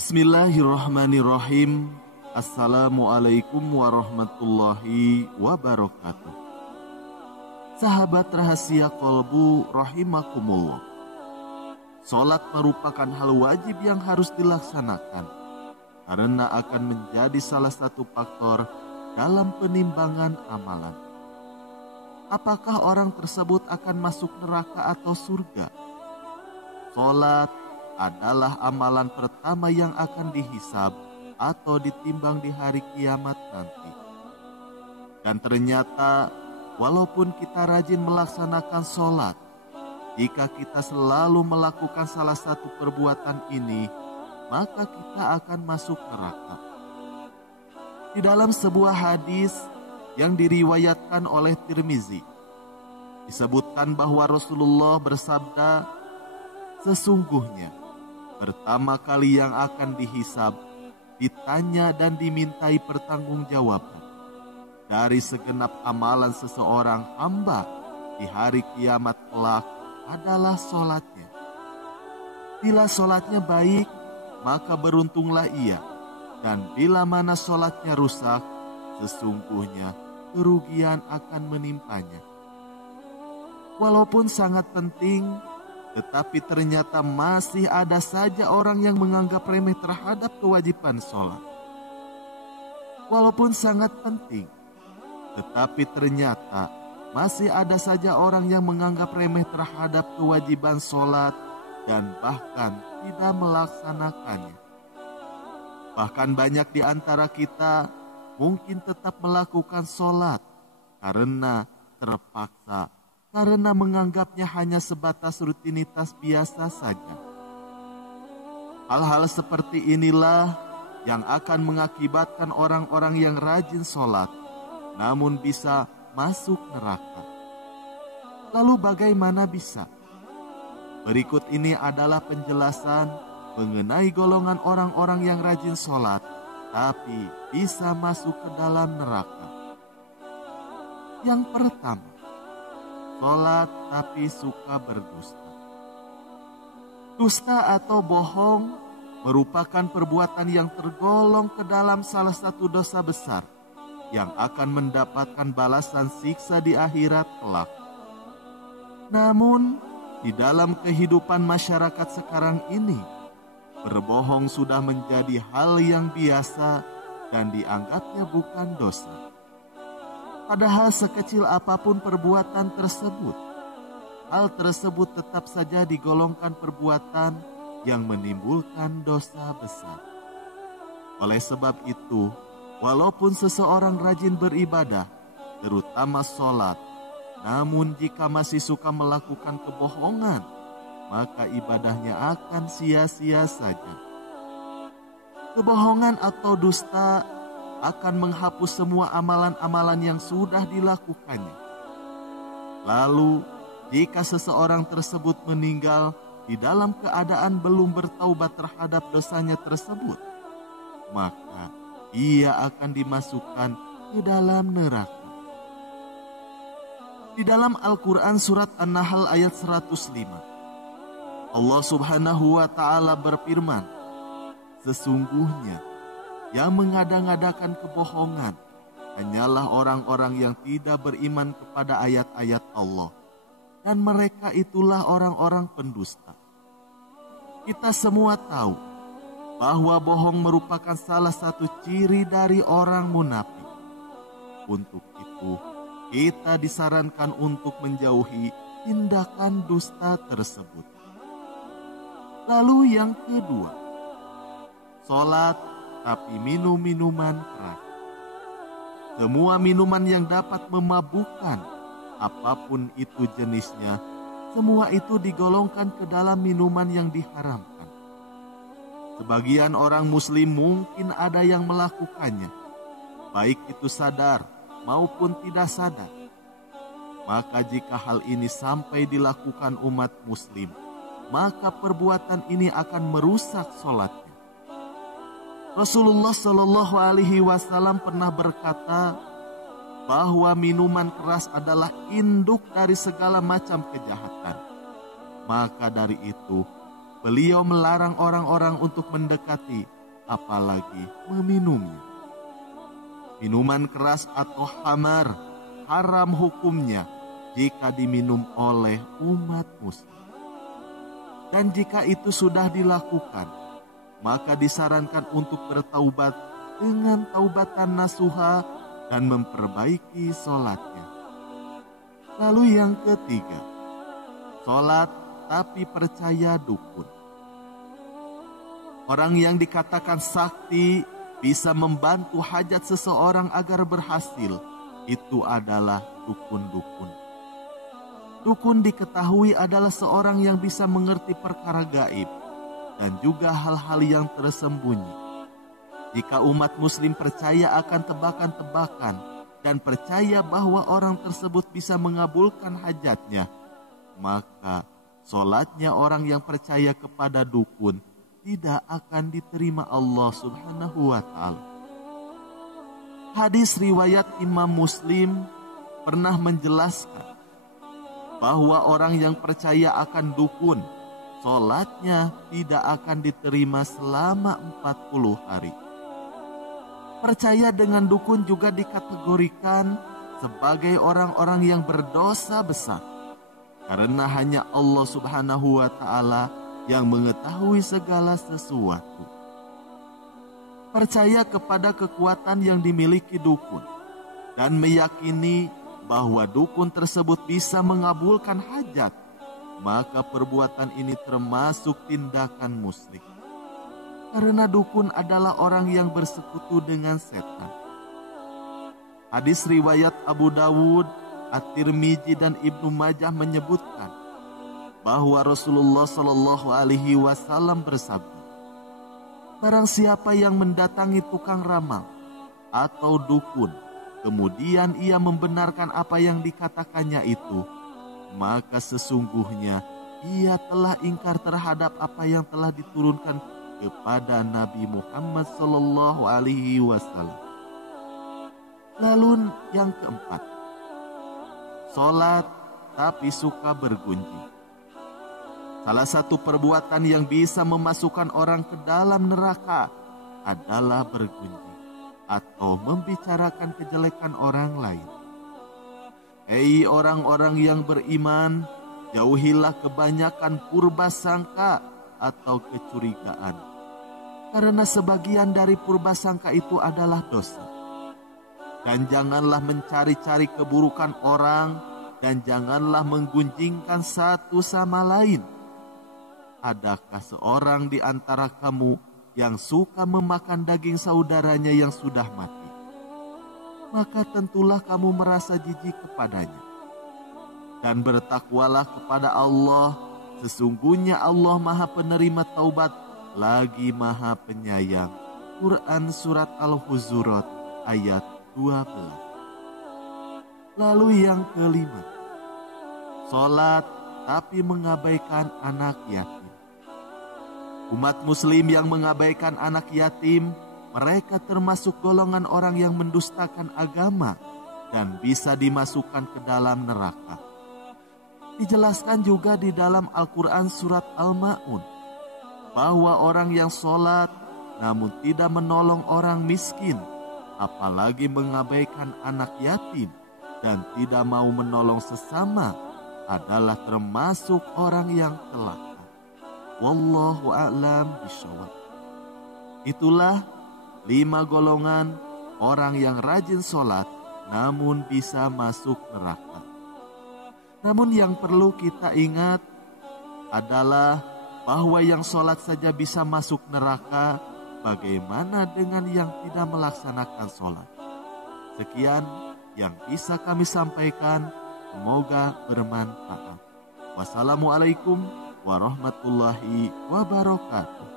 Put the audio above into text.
Bismillahirrahmanirrahim. Assalamualaikum warahmatullahi wabarakatuh. Sahabat rahasia kolbu rahimakumullah. Salat merupakan hal wajib yang harus dilaksanakan karena akan menjadi salah satu faktor dalam penimbangan amalan. Apakah orang tersebut akan masuk neraka atau surga? Salat adalah amalan pertama yang akan dihisab atau ditimbang di hari kiamat nanti. Dan ternyata walaupun kita rajin melaksanakan sholat, jika kita selalu melakukan salah satu perbuatan ini, maka kita akan masuk neraka. Di dalam sebuah hadis yang diriwayatkan oleh Tirmizi, disebutkan bahwa Rasulullah bersabda, sesungguhnya pertama kali yang akan dihisab, ditanya dan dimintai pertanggungjawaban dari segenap amalan seseorang hamba di hari kiamat kelak adalah sholatnya. Bila sholatnya baik, maka beruntunglah ia, dan bila mana sholatnya rusak, sesungguhnya kerugian akan menimpanya. Walaupun sangat penting, tetapi ternyata masih ada saja orang yang menganggap remeh terhadap kewajiban sholat. Walaupun sangat penting, tetapi ternyata masih ada saja orang yang menganggap remeh terhadap kewajiban sholat dan bahkan tidak melaksanakannya. Bahkan banyak di antara kita mungkin tetap melakukan sholat karena terpaksa, karena menganggapnya hanya sebatas rutinitas biasa saja. Hal-hal seperti inilah yang akan mengakibatkan orang-orang yang rajin sholat, namun bisa masuk neraka. Lalu bagaimana bisa? Berikut ini adalah penjelasan mengenai golongan orang-orang yang rajin sholat, tapi bisa masuk ke dalam neraka. Yang pertama, sholat tapi suka berdusta. Dusta atau bohong merupakan perbuatan yang tergolong ke dalam salah satu dosa besar yang akan mendapatkan balasan siksa di akhirat kelak. Namun, di dalam kehidupan masyarakat sekarang ini, berbohong sudah menjadi hal yang biasa dan dianggapnya bukan dosa. Padahal sekecil apapun perbuatan tersebut, hal tersebut tetap saja digolongkan perbuatan yang menimbulkan dosa besar. Oleh sebab itu, walaupun seseorang rajin beribadah, terutama sholat, namun jika masih suka melakukan kebohongan, maka ibadahnya akan sia-sia saja. Kebohongan atau dusta akan menghapus semua amalan-amalan yang sudah dilakukannya. Lalu, jika seseorang tersebut meninggal di dalam keadaan belum bertaubat terhadap dosanya tersebut, maka ia akan dimasukkan ke dalam neraka. Di dalam Al-Quran surat An-Nahl ayat 105, Allah Subhanahu wa Ta'ala berfirman, sesungguhnya yang mengada-ngadakan kebohongan hanyalah orang-orang yang tidak beriman kepada ayat-ayat Allah, dan mereka itulah orang-orang pendusta. Kita semua tahu bahwa bohong merupakan salah satu ciri dari orang munafik. Untuk itu, kita disarankan untuk menjauhi tindakan dusta tersebut. Lalu yang kedua, sholat tapi minum minuman keras. Semua minuman yang dapat memabukkan, apapun itu jenisnya, semua itu digolongkan ke dalam minuman yang diharamkan. Sebagian orang muslim mungkin ada yang melakukannya, baik itu sadar maupun tidak sadar. Maka jika hal ini sampai dilakukan umat muslim, maka perbuatan ini akan merusak sholatnya. Rasulullah Shallallahu Alaihi Wasallam pernah berkata bahwa minuman keras adalah induk dari segala macam kejahatan. Maka dari itu, beliau melarang orang-orang untuk mendekati, apalagi meminumnya. Minuman keras atau khamar haram hukumnya jika diminum oleh umat muslim. Dan jika itu sudah dilakukan, maka disarankan untuk bertaubat dengan taubatan nasuha dan memperbaiki sholatnya. Lalu yang ketiga, sholat tapi percaya dukun. Orang yang dikatakan sakti bisa membantu hajat seseorang agar berhasil, itu adalah dukun-dukun. Dukun diketahui adalah seorang yang bisa mengerti perkara gaib dan juga hal-hal yang tersembunyi. Jika umat muslim percaya akan tebakan-tebakan dan percaya bahwa orang tersebut bisa mengabulkan hajatnya, maka sholatnya orang yang percaya kepada dukun tidak akan diterima Allah Subhanahu wa Ta'ala. Hadis riwayat Imam Muslim pernah menjelaskan bahwa orang yang percaya akan dukun, sholatnya tidak akan diterima selama 40 hari. Percaya dengan dukun juga dikategorikan sebagai orang-orang yang berdosa besar, karena hanya Allah Subhanahu wa Ta'ala yang mengetahui segala sesuatu. Percaya kepada kekuatan yang dimiliki dukun dan meyakini bahwa dukun tersebut bisa mengabulkan hajat, maka perbuatan ini termasuk tindakan musyrik. Karena dukun adalah orang yang bersekutu dengan setan. Hadis riwayat Abu Dawud, At-Tirmizi dan Ibnu Majah menyebutkan bahwa Rasulullah Shallallahu Alaihi Wasallam bersabda, barang siapa yang mendatangi tukang ramal atau dukun, kemudian ia membenarkan apa yang dikatakannya itu, maka sesungguhnya ia telah ingkar terhadap apa yang telah diturunkan kepada Nabi Muhammad Sallallahu Alaihi Wasallam. Lalu yang keempat, sholat tapi suka bergunjing. Salah satu perbuatan yang bisa memasukkan orang ke dalam neraka adalah bergunjing atau membicarakan kejelekan orang lain. Hei orang-orang yang beriman, jauhilah kebanyakan purba sangka atau kecurigaan, karena sebagian dari purba sangka itu adalah dosa. Dan janganlah mencari-cari keburukan orang, dan janganlah menggunjingkan satu sama lain. Adakah seorang di antara kamu yang suka memakan daging saudaranya yang sudah mati? Maka tentulah kamu merasa jijik kepadanya. Dan bertakwalah kepada Allah, sesungguhnya Allah Maha Penerima Taubat lagi Maha Penyayang. Quran Surat Al-Hujurat ayat 12. Lalu yang kelima, sholat tapi mengabaikan anak yatim. Umat muslim yang mengabaikan anak yatim, mereka termasuk golongan orang yang mendustakan agama dan bisa dimasukkan ke dalam neraka. Dijelaskan juga di dalam Al-Quran Surat Al-Ma'un bahwa orang yang sholat namun tidak menolong orang miskin, apalagi mengabaikan anak yatim dan tidak mau menolong sesama, adalah termasuk orang yang celaka. Wallahu a'lam bishawab. Itulah 5 golongan orang yang rajin sholat namun bisa masuk neraka. Namun yang perlu kita ingat adalah bahwa yang sholat saja bisa masuk neraka, bagaimana dengan yang tidak melaksanakan sholat? Sekian yang bisa kami sampaikan, semoga bermanfaat. Wassalamualaikum warahmatullahi wabarakatuh.